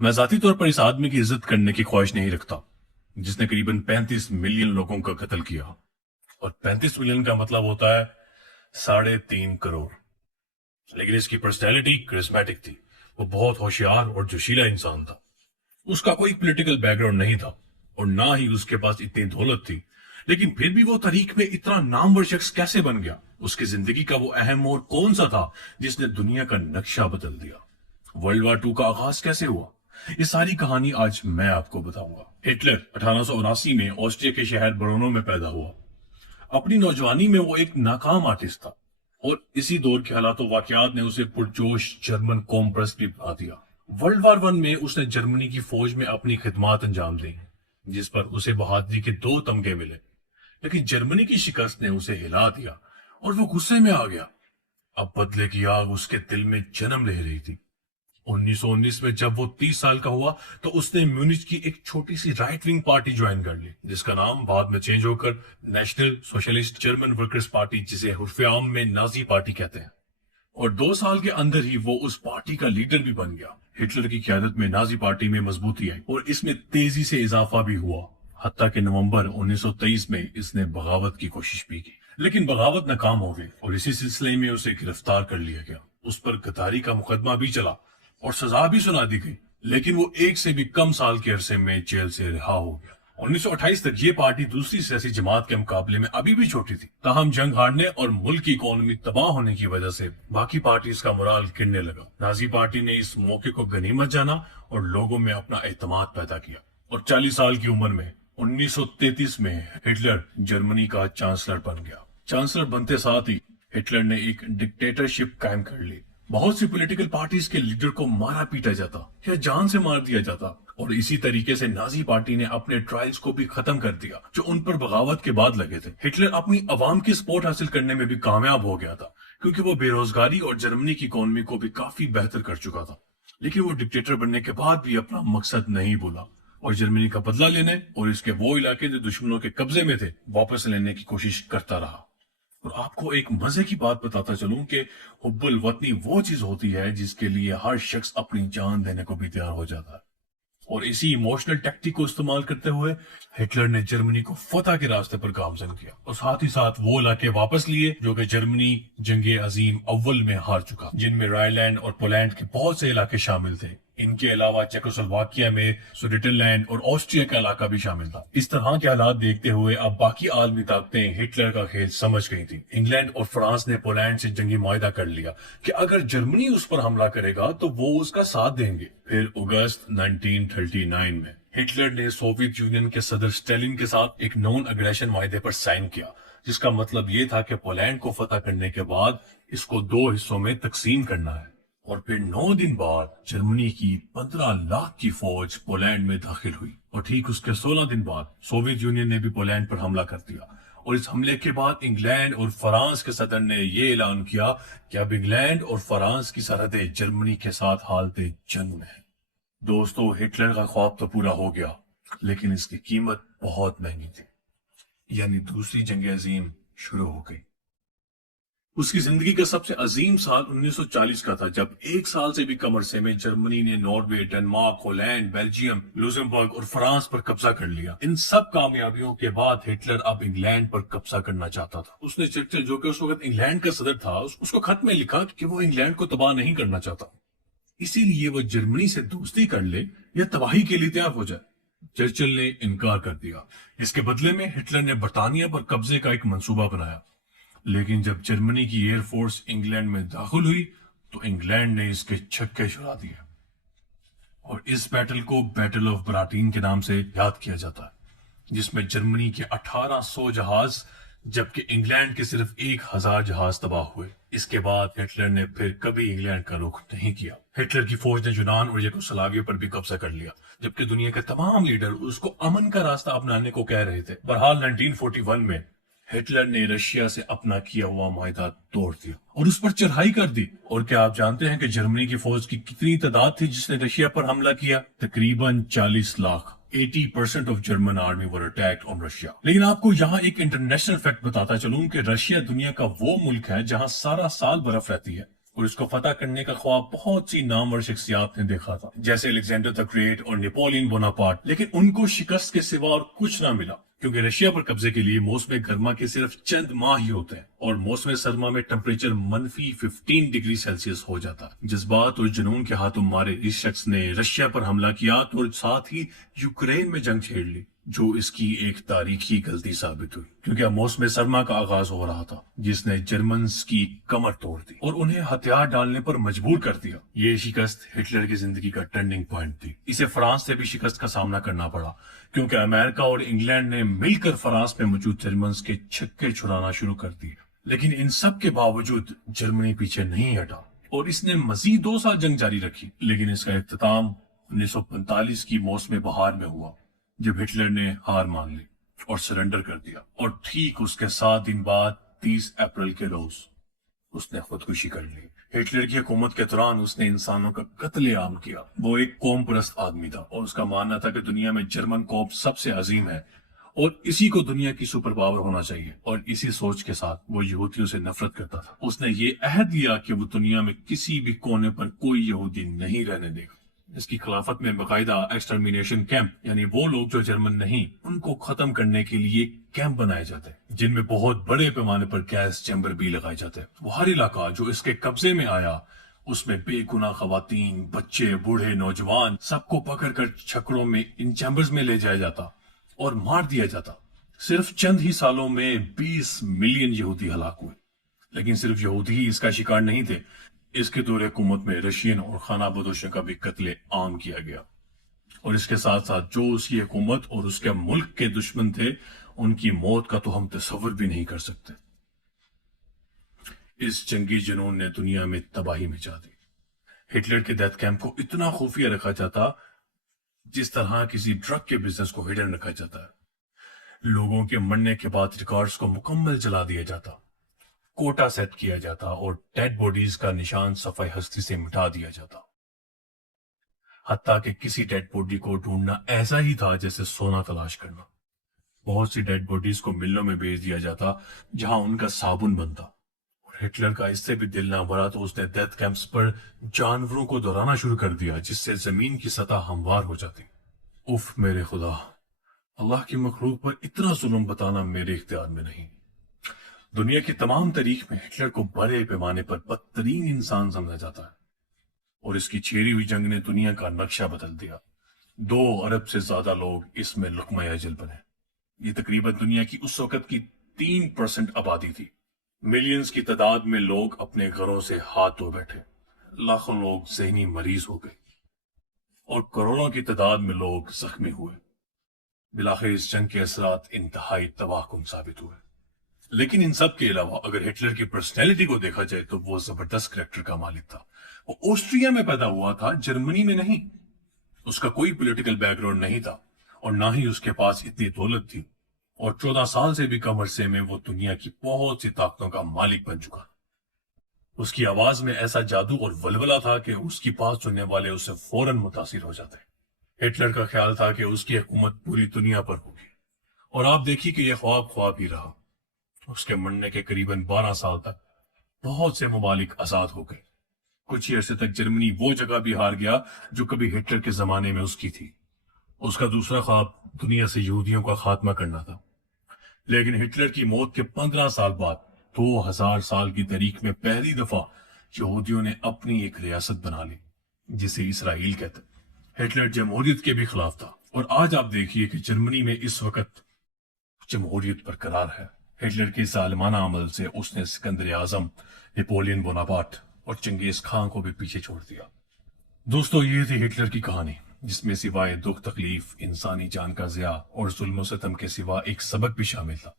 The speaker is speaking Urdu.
میں ذاتی طور پر اس آدمی کی عزت کرنے کی خواہش نہیں رکھتا جس نے قریباً 35 ملین لوگوں کا قتل کیا، اور 35 ملین کا مطلب ہوتا ہے 3.5 کروڑ۔ لیکن اس کی پرسنالٹی کرسمیٹک تھی، وہ بہت ہوشیار اور جوشیلا انسان تھا۔ اس کا کوئی پولیٹیکل بیک گراؤنڈ نہیں تھا اور نہ ہی اس کے پاس اتنی دولت تھی، لیکن پھر بھی وہ تاریخ میں اتنا نامور شخص کیسے بن گیا؟ اس کی زندگی کا وہ اہم موڑ کون سا تھا جس نے دنیا کا نقشہ بدل دیا؟ ورلڈ وار 2 کا آغاز کیسے ہوا؟ یہ ساری کہانی آج میں آپ کو بتاؤں گا۔ ہٹلر 1879 میں آسٹریا کے شہر برونو میں پیدا ہوا۔ اپنی نوجوانی میں وہ ایک ناکام آرٹسٹ تھا، اور اسی دور کے حالات و واقعات نے اسے پرجوش جرمن قوم پرست بھی بنا دیا۔ ورلڈ وار 1 میں اس نے جرمنی کی فوج میں اپنی خدمات انجام دی، جس پر اسے بہادری کے 2 تمغے ملے۔ لیکن جرمنی کی شکست نے اسے ہلا دیا اور وہ غصے میں آ گیا۔ اب بدلے کی آگ اس کے دل میں جنم لے رہی تھی۔ 1919 میں جب وہ 30 سال کا ہوا تو اس نے میونچ کی ایک چھوٹی سی رائٹ ونگ پارٹی جوائن کر لی، جس کا نام بعد میں چینج ہو کر national socialist German workers party, جسے حرف عام میں نازی پارٹی کہتے ہیں، اور 2 سال کے اندر ہی وہ اس پارٹی کا لیڈر بھی بن گیا۔ ہٹلر کی قیادت میں نازی پارٹی میں مضبوطی آئی اور اس میں تیزی سے اضافہ بھی ہوا، حتیٰ کہ نومبر 1923 میں اس نے بغاوت کی کوشش بھی کی، لیکن بغاوت ناکام ہو گئی اور اسی سلسلے میں اسے گرفتار کر لیا گیا۔ اس پر غداری کا مقدمہ بھی چلا اور سزا بھی سنا دی گئی، لیکن وہ 1 سے بھی کم سال کے عرصے میں جیل سے رہا ہو گیا۔ 1928 تک یہ پارٹی دوسری سیاسی جماعت کے مقابلے میں ابھی بھی چھوٹی تھی، تاہم جنگ ہارنے اور ملک کی اکانومی تباہ ہونے کی وجہ سے باقی پارٹیز کا مورال گرنے لگا۔ نازی پارٹی نے اس موقع کو غنیمت جانا اور لوگوں میں اپنا اعتماد پیدا کیا، اور 40 سال کی عمر میں 1933 میں ہٹلر جرمنی کا چانسلر بن گیا۔ چانسلر بنتے ساتھ ہی ہٹلر نے ایک ڈکٹیٹرشپ قائم کر لی۔ بہت سی پولیٹیکل پارٹیز کے لیڈر کو مارا پیٹا جاتا یا جان سے مار دیا جاتا، اور اسی طریقے سے نازی پارٹی نے اپنے ٹرائلز کو بھی ختم کر دیا جو ان پر بغاوت کے بعد لگے تھے۔ ہٹلر اپنی عوام کی سپورٹ حاصل کرنے میں بھی کامیاب ہو گیا تھا، کیونکہ وہ بے روزگاری اور جرمنی کی اکانومی کو بھی کافی بہتر کر چکا تھا۔ لیکن وہ ڈکٹیٹر بننے کے بعد بھی اپنا مقصد نہیں بھولا اور جرمنی کا بدلہ لینے اور اس کے وہ علاقے جو دشمنوں کے قبضے میں تھے واپس لینے کی کوشش کرتا رہا۔ اور آپ کو ایک مزے کی بات بتاتا چلوں کہ حب الوطنی وہ چیز ہوتی ہے جس کے لیے ہر شخص اپنی جان دینے کو بھی تیار ہو جاتا ہے، اور اسی ایموشنل ٹیکٹک کو استعمال کرتے ہوئے ہٹلر نے جرمنی کو فتح کے راستے پر گامزن کیا، اور ساتھ ہی ساتھ وہ علاقے واپس لیے جو کہ جرمنی جنگ عظیم اول میں ہار چکا، جن میں رائنلینڈ اور پولینڈ کے بہت سے علاقے شامل تھے۔ ان کے علاوہ چیکوسلواکیہ میں سوڈیٹنلینڈ اور آسٹریا کا علاقہ بھی شامل تھا۔ اس طرح کے حالات دیکھتے ہوئے اب باقی عالمی طاقتیں ہٹلر کا کھیل سمجھ گئی تھی۔ انگلینڈ اور فرانس نے پولینڈ سے جنگی معاہدہ کر لیا کہ اگر جرمنی اس پر حملہ کرے گا تو وہ اس کا ساتھ دیں گے۔ پھر اگست 1939 میں ہٹلر نے سوویت یونین کے صدر اسٹالن کے ساتھ ایک نان اگریشن معاہدے پر سائن کیا، جس کا مطلب یہ تھا کہ پولینڈ کو فتح کرنے کے بعد اس کو 2 حصوں میں تقسیم کرنا ہے۔ اور پھر 9 دن بعد جرمنی کی 15 لاکھ کی فوج پولینڈ میں داخل ہوئی، اور ٹھیک اس کے 16 دن بعد سوویت یونین نے بھی پولینڈ پر حملہ کر دیا۔ اور اس حملے کے بعد انگلینڈ اور فرانس کے صدر نے یہ اعلان کیا کہ اب انگلینڈ اور فرانس کی سرحدیں جرمنی کے ساتھ حالت جنگ میں ہیں۔ دوستو، ہٹلر کا خواب تو پورا ہو گیا، لیکن اس کی قیمت بہت مہنگی تھی، یعنی دوسری جنگ عظیم شروع ہو گئی۔ اس کی زندگی کا سب سے عظیم سال 1940 کا تھا، جب 1 سال سے بھی کم عرصے میں جرمنی نے ناروے، ڈنمارک، ہالینڈ، بیلجیم، لوزمبرگ اور فرانس پر قبضہ کر لیا۔ ان سب کامیابیوں کے بعد ہٹلر اب انگلینڈ پر قبضہ کرنا چاہتا تھا۔ اس نے چرچل، جو کہ اس وقت انگلینڈ کا صدر تھا، اس کو خط میں لکھا کہ وہ انگلینڈ کو تباہ نہیں کرنا چاہتا، اسی لیے وہ جرمنی سے دوستی کر لے یا تباہی کے لیے تیار ہو جائے۔ چرچل نے انکار کر دیا۔ اس کے بدلے میں ہٹلر نے برطانیہ پر قبضے کا ایک منصوبہ بنایا، لیکن جب جرمنی کی ایئر فورس انگلینڈ میں داخل ہوئی تو انگلینڈ نے اس کے چھکے چھڑا دیے، اور اس بیٹل کو بیٹل آف براٹین کے نام سے یاد کیا جاتا ہے، جس میں جرمنی کے 1800 جہاز جبکہ انگلینڈ کے صرف 1000 جہاز تباہ ہوئے۔ اس کے بعد ہٹلر نے پھر کبھی انگلینڈ کا رخ نہیں کیا۔ ہٹلر کی فوج نے یونان اور یوگوسلاویہ پر بھی قبضہ کر لیا، جبکہ دنیا کے تمام لیڈر اس کو امن کا راستہ اپنانے کو کہہ رہے تھے۔ بہرحال 1941 میں ہٹلر نے رشیا سے اپنا کیا ہوا معاہدہ توڑ دیا اور اس پر چڑھائی کر دی۔ اور کیا آپ جانتے ہیں کہ جرمنی کی فوج کی کتنی تعداد تھی جس نے رشیا پر حملہ کیا؟ تقریباً 40 lakh. 80% of German army were attacked on Russia. لیکن آپ کو یہاں ایک انٹرنیشنل فیکٹ بتاتا چلوں کہ رشیا دنیا کا وہ ملک ہے جہاں سارا سال برف رہتی ہے، اور اس کو فتح کرنے کا خواب بہت سی نامور شخصیات نے دیکھا تھا، جیسے الیگزینڈر دی گریٹ اور نیپولین بوناپارٹ، لیکن ان کو شکست کے سوا اور کچھ نہ ملا، کیونکہ رشیا پر قبضے کے لیے موسم گرما کے صرف چند ماہ ہی ہوتے ہیں اور موسم سرما میں ٹمپریچر -15 ڈگری سیلسیس ہو جاتا ہے۔ جذبات اور جنون کے ہاتھوں مارے اس شخص نے رشیا پر حملہ کیا اور ساتھ ہی یوکرین میں جنگ چھیڑ لی، جو اس کی ایک تاریخی غلطی ثابت ہوئی، کیونکہ اب موسم سرما کا آغاز ہو رہا تھا جس نے جرمنز کی کمر توڑ دی اور انہیں ہتھیار ڈالنے پر مجبور کر دیا۔ یہ شکست ہٹلر کی زندگی کا ٹرننگ پوائنٹ تھی۔ اسے فرانس سے بھی شکست کا سامنا کرنا پڑا، کیونکہ امریکہ اور انگلینڈ نے مل کر فرانس میں موجود جرمنز کے چھکے چھڑانا شروع کر دیے۔ لیکن ان سب کے باوجود جرمنی پیچھے نہیں ہٹا اور اس نے مزید 2 سال جنگ جاری رکھی، لیکن اس کا اختتام 1945 کی موسم بہار میں ہوا، جب ہٹلر نے ہار مان لی اور سرنڈر کر دیا، اور ٹھیک اس کے 7 دن بعد 30 اپریل کے روز اس نے خودکشی کر لی۔ ہٹلر کی حکومت کے دوران اس نے انسانوں کا قتل عام کیا۔ وہ ایک قوم پرست آدمی تھا اور اس کا ماننا تھا کہ دنیا میں جرمن قوم سب سے عظیم ہے اور اسی کو دنیا کی سپر پاور ہونا چاہیے، اور اسی سوچ کے ساتھ وہ یہودیوں سے نفرت کرتا تھا۔ اس نے یہ عہد لیا کہ وہ دنیا میں کسی بھی کونے پر کوئی یہودی نہیں رہنے دے گا۔ اس کی خلافت میں باقاعدہ ایکسٹرمینیشن کیمپ، یعنی وہ لوگ جو جرمن نہیں، ان کو ختم کرنے کے لیے کیمپ بنائے جاتے ہیں، جن میں بہت بڑے پیمانے پر گیس چیمبر بھی لگائے جاتے ہیں۔ وہ ہر علاقہ جو اس کے قبضے میں آیا، اس میں بے گناہ خواتین، بچے، بوڑھے، نوجوان، سب کو پکڑ کر چھکڑوں میں ان چیمبرز میں لے جایا جاتا اور مار دیا جاتا۔ صرف چند ہی سالوں میں 20 ملین یہودی ہلاک ہوئے، لیکن صرف یہودی ہی اس کا شکار نہیں تھے۔ اس کے دور حکومت میں رشین اور خانہ بدوشوں کا بھی قتل عام کیا گیا، اور اس کے ساتھ ساتھ جو اس کی حکومت اور اس کے ملک کے دشمن تھے، ان کی موت کا تو ہم تصور بھی نہیں کر سکتے۔ اس جنگی جنون نے دنیا میں تباہی مچا دی۔ ہٹلر کے ڈیتھ کیمپ کو اتنا خفیہ رکھا جاتا جس طرح کسی ڈرگ کے بزنس کو ہڈن رکھا جاتا ہے۔ لوگوں کے مرنے کے بعد ریکارڈز کو مکمل جلا دیا جاتا، کوٹا سیٹ کیا جاتا اور ڈیڈ باڈیز کا نشان صفحہ ہستی سے مٹا دیا جاتا۔ حتیٰ کہ کسی ڈیڈ باڈی کو ڈھونڈنا ایسا ہی تھا جیسے سونا تلاش کرنا۔ بہت سی ڈیڈ باڈیز کو ملوں میں بیچ دیا جاتا جہاں ان کا صابن بنتا، اور ہٹلر کا اس سے بھی دل نہ بھرا تو اس نے ڈیتھ کیمپس پر جانوروں کو دوڑانا شروع کر دیا، جس سے زمین کی سطح ہموار ہو جاتی۔ اف میرے خدا، اللہ کی مخلوق پر اتنا ظلم بتانا میرے اختیار میں نہیں۔ دنیا کی تمام تاریخ میں ہٹلر کو بڑے پیمانے پر بدترین انسان سمجھا جاتا ہے، اور اس کی چھیڑی ہوئی جنگ نے دنیا کا نقشہ بدل دیا۔ 2 ارب سے زیادہ لوگ اس میں لقمہ اجل بنے۔ یہ تقریباً دنیا کی اس وقت کی 3% آبادی تھی۔ ملینز کی تعداد میں لوگ اپنے گھروں سے ہاتھ دھو بیٹھے، لاکھوں لوگ ذہنی مریض ہو گئے، اور کروڑوں کی تعداد میں لوگ زخمی ہوئے۔ بالآخر اس جنگ کے اثرات انتہائی تباہ کن ثابت ہوئے۔ لیکن ان سب کے علاوہ اگر ہٹلر کی پرسنالٹی کو دیکھا جائے تو وہ زبردست کریکٹر کا مالک تھا۔ وہ آسٹریا میں پیدا ہوا تھا، جرمنی میں نہیں۔ اس کا کوئی پولیٹیکل بیک گراؤنڈ نہیں تھا، اور نہ ہی اس کے پاس اتنی دولت تھی، اور 14 سال سے بھی کم عرصے میں وہ دنیا کی بہت سی طاقتوں کا مالک بن چکا۔ اس کی آواز میں ایسا جادو اور ولولہ تھا کہ اس کی بات سننے والے اسے فوراً متاثر ہو جاتے۔ ہٹلر کا خیال تھا کہ اس کی حکومت پوری دنیا پر ہوگی، اور آپ دیکھیے کہ یہ خواب ہی رہا۔ اس کے مرنے کے قریباً 12 سال تک بہت سے ممالک آزاد ہو گئے۔ کچھ ہی عرصے تک جرمنی وہ جگہ بھی ہار گیا جو کبھی ہٹلر کے زمانے میں اس کی تھی۔ اس کا دوسرا خواب دنیا سے یہودیوں کا خاتمہ کرنا تھا، لیکن ہٹلر کی موت کے 15 سال بعد 2000 سال کی تاریخ میں پہلی دفعہ یہودیوں نے اپنی ایک ریاست بنا لی، جسے اسرائیل کہتے۔ ہٹلر جمہوریت کے بھی خلاف تھا، اور آج آپ دیکھیے کہ جرمنی میں اس وقت جمہوریت برقرار ہے۔ ہٹلر کے ظالمانہ عمل سے اس نے سکندر اعظم، نیپولین بوناپارٹ اور چنگیز خان کو بھی پیچھے چھوڑ دیا۔ دوستو، یہ تھی ہٹلر کی کہانی، جس میں سوائے دکھ تکلیف، انسانی جان کا ضیاع اور ظلم و ستم کے سوا ایک سبق بھی شامل تھا۔